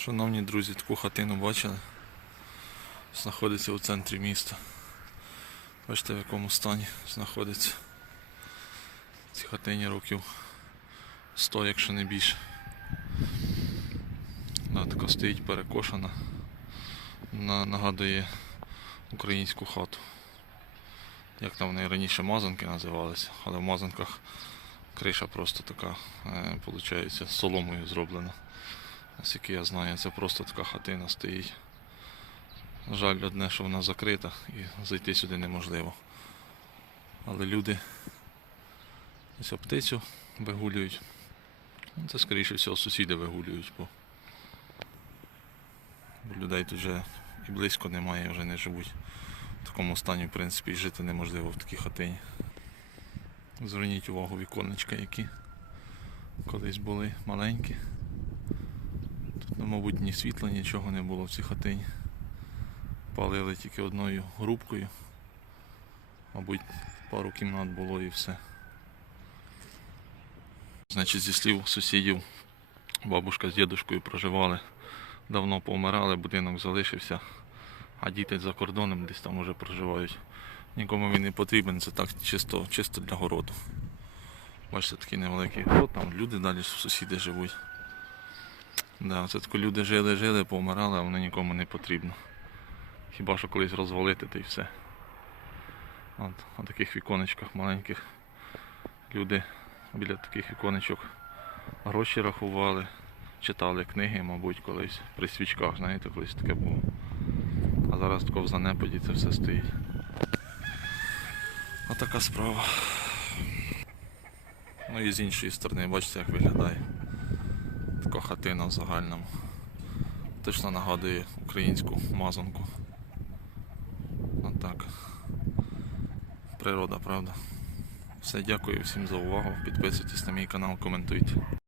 Шановні друзі, таку хатину бачили. Знаходиться у центрі міста. Бачите, в якому стані знаходиться. Ці хатині років 100, якщо не більше. Да, така стоїть перекошена. На, нагадує українську хату. Як там вони раніше мазанки називалися, але в мазанках криша просто така, е, виходить, соломою зроблена. Наскільки я знаю, це просто така хатина стоїть. Жаль одне, що вона закрита і зайти сюди неможливо. Але люди ось птицю вигулюють. Ну, Це скоріше всього сусіди вигулюють, бо людей тут вже і близько немає, вже не живуть. В такому стані, в принципі, і жити неможливо в такій хатині. Зверніть увагу віконечка, які колись були маленькі. Мабуть, ні світла, нічого не було в цій хатині. Палили тільки одною грубкою. Мабуть, пару кімнат було і все. Значить, зі слів сусідів, бабушка з дідушкою проживали, давно повмирали, будинок залишився, а діти за кордоном десь там уже проживають. Нікому він не потрібен, це так чисто, чисто для городу. Бачите, такий невеликий город, там люди далі сусіди живуть. Да, це тако люди жили, жили, повмирали, а воно нікому не потрібно. Хіба що колись розвалити та й все. От, на таких віконечках маленьких люди біля таких віконечок гроші рахували, читали книги, мабуть, колись при свічках, знаєте, колись таке було. А зараз тако в занепаді це все стоїть. Отака справа. Ну і з іншої сторони, бачите, як виглядає. Така хатина в загальному. Точно нагадує українську мазанку. Отак. Природа, правда. Все, дякую всім за увагу. Підписуйтесь на мій канал, коментуйте.